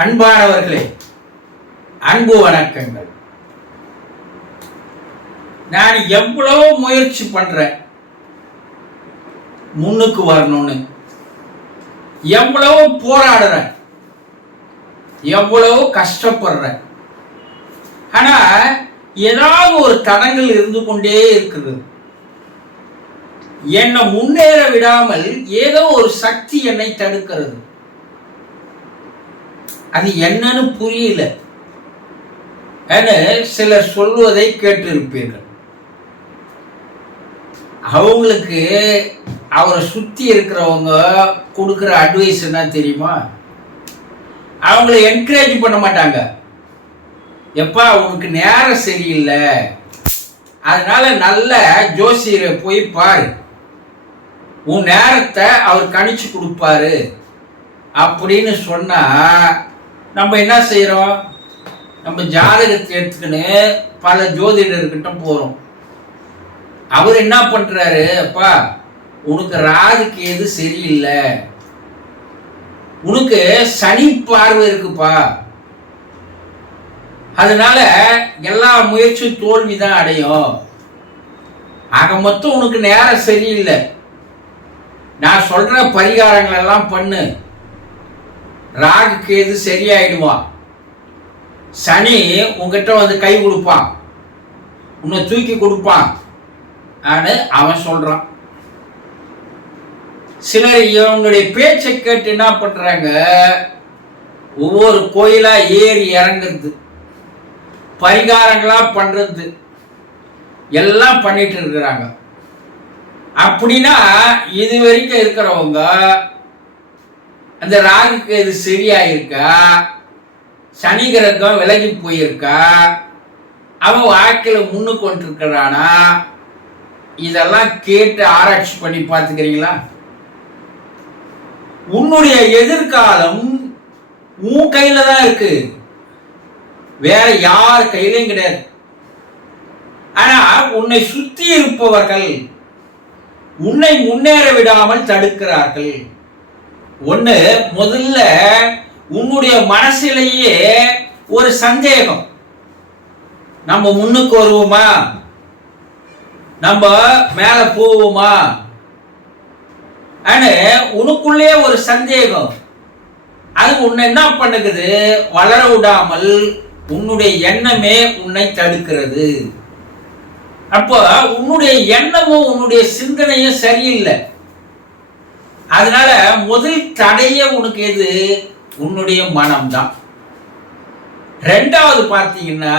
அன்பானவர்களே, அன்பு வணக்கங்கள். நான் எவ்வளவு முயற்சி பண்றேன் முன்னுக்கு வரணும்னு, எவ்வளவு போராடுறேன், எவ்வளவு கஷ்டப்படுறேன். ஆனா ஏதாவது ஒரு தடங்கள் இருந்து கொண்டே இருக்கிறது. என்னை முன்னேற விடாமல் ஏதோ ஒரு சக்தி என்னை தடுக்கிறது. அது என்னன்னு புரியல. சிலர் சொல்வதை கேட்டிருப்பீர்கள். அவங்களுக்கு அவரை சுத்தி இருக்கிறவங்க கொடுக்கிற அட்வைஸ் என்ன தெரியுமா? அவங்கள என்கரேஜ் பண்ண மாட்டாங்க. எப்பா உனக்கு நேரம் சரியில்லை, அதனால நல்ல ஜோசியரை போய் பாரு, உன் நேரத்தை அவர் கணிச்சு கொடுப்பாரு அப்படின்னு சொன்னா நம்ம என்ன செய்யறோம்? நம்ம ஜாதகத்தை எடுத்துக்கின்னு பல ஜோதிடர்கிட்ட போறோம். அவர் என்ன பண்றாரு? அப்பா உனக்கு ராகுக்கு எது சரியில்லை, உனக்கு சனி பார்வை இருக்குப்பா, அதனால எல்லா முயற்சியும் தோல்விதான் அடையும். ஆக மொத்தம் உனக்கு நேரம் சரியில்லை, நான் சொல்ற பரிகாரங்கள் எல்லாம் பண்ணு, ராகுக்கு எது சரியாயிடுவான், சனி உங்ககிட்ட வந்து கை கொடுப்பான், உன்னை தூக்கி கொடுப்பான் அவன் சொல்றான். சிலர் இவங்களுடைய பேச்சை கேட்டு என்ன பண்றாங்க? ஒவ்வொரு கோயிலா ஏறி இறங்குறது, பரிகாரங்களா பண்றது, எல்லாம் பண்ணிட்டு இருக்கிறாங்க. அப்படின்னா இது வரைக்கும் இருக்கிறவங்க அந்த ராகுக்கு இது சரியாயிருக்கா, சனி கிரகம் விலகி போயிருக்கா, அவன் வாழ்க்கையில முன்னுக்கு கொண்டிருக்கிறானா, இதெல்லாம் கேட்டு ஆராய்ச்சி பண்ணி பார்த்துக்கிறீங்களா? உன்னுடைய எதிர்காலம் உன் கையில தான் இருக்கு, வேற யார் கையிலையும் கிடையாது. ஆனா உன்னை சுத்தி இருப்பவர்கள் உன்னை முன்னேற விடாமல் தடுக்கிறார்கள். ஒண்ணு, முதல்ல உன்னுடைய மனசிலேயே ஒரு சந்தேகம், நம்ம முன்னுக்கு வருவோமா, நம்ம மேல போவோமா, உனக்குள்ளே ஒரு சந்தேகம். அது உன்னை என்ன பண்ணுகிறது? வளர விடாமல் உன்னுடைய எண்ணமே உன்னை தடுக்கிறது. அப்போ உன்னுடைய எண்ணமும் உன்னுடைய சிந்தனையும் சரியில்லை. அதனால முதல் தடைய உனக்கு எது? உன்னுடைய மனம்தான். ரெண்டாவது பார்த்தீங்கன்னா,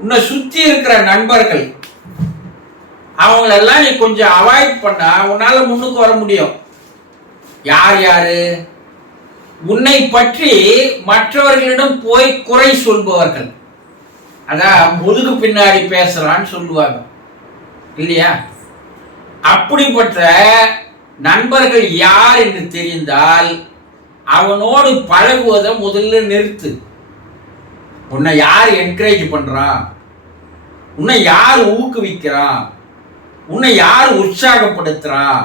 உன்னை சுத்தி இருக்கிற நண்பர்கள், அவங்களெல்லாம் நீ கொஞ்சம் அவாய்ட் பண்ணா உன்னால முன்னுக்கு வர முடியும். யார் யாரு? உன்னை பற்றி மற்றவர்களிடம் போய் குறை சொல்பவர்கள், அதான் முதுகு பின்னாடி பேசுறான்னு சொல்லுவாங்க இல்லையா? அப்படிப்பட்ட நண்பர்கள் யார் என்று தெரிந்தால் அவனோடு பழகுவதை முதல்ல நிறுத்து. உன்னை யார் என்கரேஜ் பண்றான், உன்னை யார் ஊக்குவிக்கிறான், உன்னை யார் உற்சாகப்படுத்துறான்,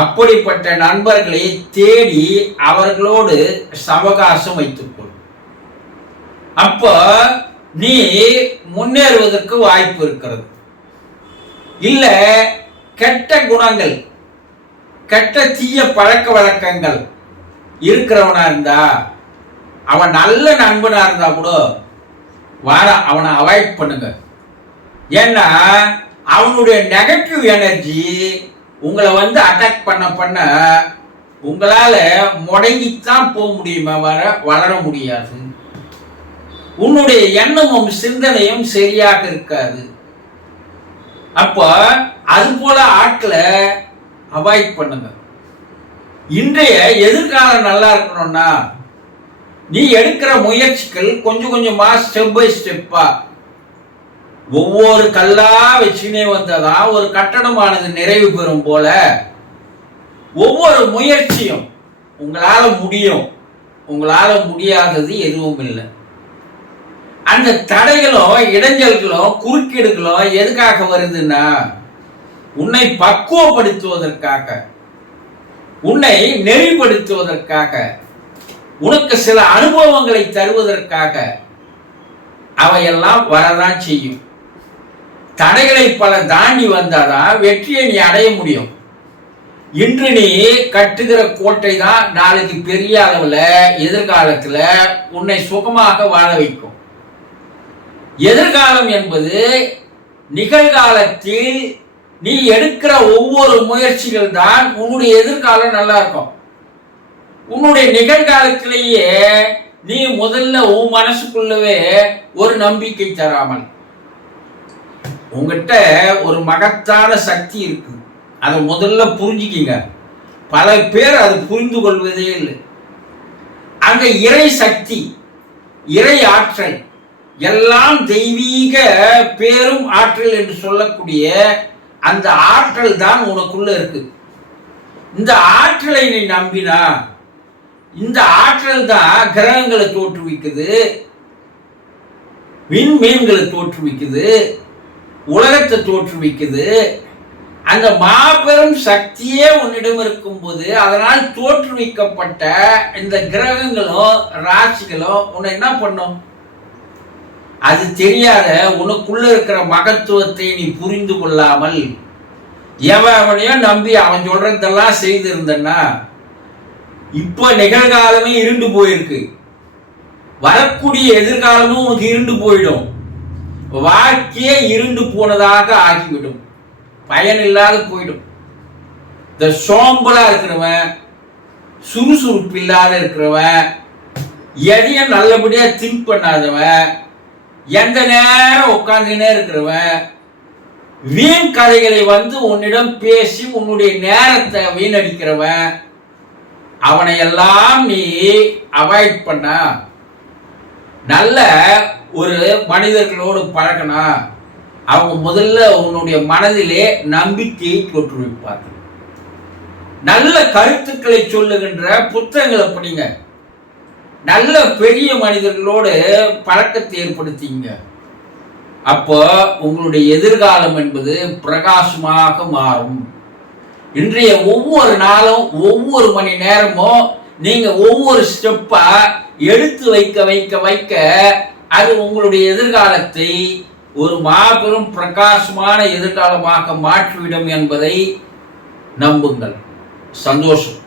அப்படிப்பட்ட நண்பர்களை தேடி அவர்களோடு சவகாசம் வைத்துக்கொள். அப்போ நீ முன்னேறுவதற்கு வாய்ப்பு இருக்கிறது. இல்ல கெட்ட குணங்கள், கெட்ட தீய பழக்க வழக்கங்கள் இருக்கிறவனா இருந்தா, அவன் நல்ல நண்பனா இருந்தா கூட அவனை அவாய்ட் பண்ணுங்க. ஏன்னா அவனுடைய நெகட்டிவ் எனர்ஜி உங்களை வந்து அட்டாக் பண்ண உங்களால முடங்கித்தான் போக முடியுமா, வளர முடியாது. உன்னுடைய எண்ணமும் சிந்தனையும் சரியாக இருக்காது. அப்ப அது போல ஆட்களை அவாய்ட் பண்ணுங்க. இன்றைய எதிர்காலம் நல்லா இருக்கணும்னா நீ எடுக்கிற முயற்சிகள் கொஞ்சம் கொஞ்சமா ஸ்டெப் பை ஸ்டெப்பா ஒவ்வொரு கல்லா வச்சுனே வந்ததான் ஒரு கட்டடமானது நிறைவு பெறும் போல ஒவ்வொரு முயற்சியும் உங்களால முடியும். உங்களால முடியாதது எதுவும் இல்லை. அந்த தடைகளும் இடைஞ்சல்களும் குறுக்கீடுகளும் எதுக்காக வருதுன்னா உன்னை பக்குவப்படுத்துவதற்காக, உன்னை நெறிப்படுத்துவதற்காக. உனக்கு சில அனுபவங்களை தருவதற்காக அவையெல்லாம் வரதான் செய்யும். தடைகளை பல தாண்டி வந்தாதான் வெற்றியை நீ அடைய முடியும். இன்று நீ கட்டுகிற கோட்டை தான் நாளைக்கு பெரிய அளவுல எதிர்காலத்துல உன்னை சுகமாக வாழ வைக்கும். எதிர்காலம் என்பது நிகழ்காலத்தில் நீ எடுக்கிற ஒவ்வொரு முயற்சிகள் தான் உன்னுடைய எதிர்காலம் நல்லா இருக்கும். உன்னுடைய நிகழ்காலத்திலேயே நீ முதல்ல உன் மனசுக்குள்ளவே ஒரு நம்பிக்கை தராமல், உங்ககிட்ட ஒரு மகத்தான சக்தி இருக்கு, அதை முதல்ல புரிஞ்சுக்கிங்க. பல பேர் அது புரிந்து கொள்வதே இல்லை. அங்க இறை சக்தி, இறை ஆற்றல், எல்லாம் தெய்வீக பேரும் ஆற்றல் என்று சொல்லக்கூடிய அந்த ஆற்றல் தான் உனக்குள்ள இருக்கு. இந்த ஆற்றலை நீ நம்பினா, இந்த ஆற்றல் தான் கிரகங்களை தோற்றுவிக்குது, விண்மீன்களை தோற்றுவிக்குது, உலகத்தை தோற்றுவிக்குது. அந்த மாபெரும் சக்தியே உன்னிடம் இருக்கும் போது அதனால் தோற்றுவிக்கப்பட்ட இந்த கிரகங்களும் ராசிகளும் உன்னை என்ன பண்ணும்? அது தெரியாத உனக்குள்ள இருக்கிற மகத்துவத்தை நீ புரிந்து கொள்ளாமல் எவனையும் நம்பி அவன் சொல்றதெல்லாம் செய்திருந்தன்னா இப்ப நிகழ்காலமே இருண்டு போயிருக்கு, வரக்கூடிய எதிர்காலமும் உனக்கு இருண்டு போயிடும். வாழ்க்கையே இருண்டு போனதாக ஆகிவிடும், பயன் இல்லாத போயிடும். இந்த சோம்பலா இருக்கிறவன், சுறுசுறுப்பு இல்லாத இருக்கிறவன், எதையும் நல்லபடியா திங்க் பண்ணாதவன், எந்த நேரம் உட்கார்ந்துனே இருக்கிறவன், வீண் கதைகளை உன்னிடம் பேசி உன்னுடைய நேரத்தை வீணடிக்கிறவன், அவனை எல்லாம் நீ அவாய்ட் பண்ண. நல்ல ஒரு மனிதர்களோடு பழகினா அவங்க முதல்ல உன்னுடைய மனதிலே நம்பிக்கையை தோற்றுவிப்பார்கள். நல்ல கருத்துக்களை சொல்லுகின்ற புத்தகங்களை படிங்க, நல்ல பெரிய மனிதர்களோடு பழக்கத்தை ஏற்படுத்திங்க. அப்போ உங்களுடைய எதிர்காலம் என்பது பிரகாசமாக மாறும். இன்றைய ஒவ்வொரு நாளும் ஒவ்வொரு மணி நேரமும் நீங்க ஒவ்வொரு ஸ்டெப்பா எடுத்து வைக்க வைக்க வைக்க அது உங்களுடைய எதிர்காலத்தை ஒரு மாபெரும் பிரகாசமான எதிர்காலமாக மாற்றிவிடும் என்பதை நம்புங்கள். சந்தோஷம்.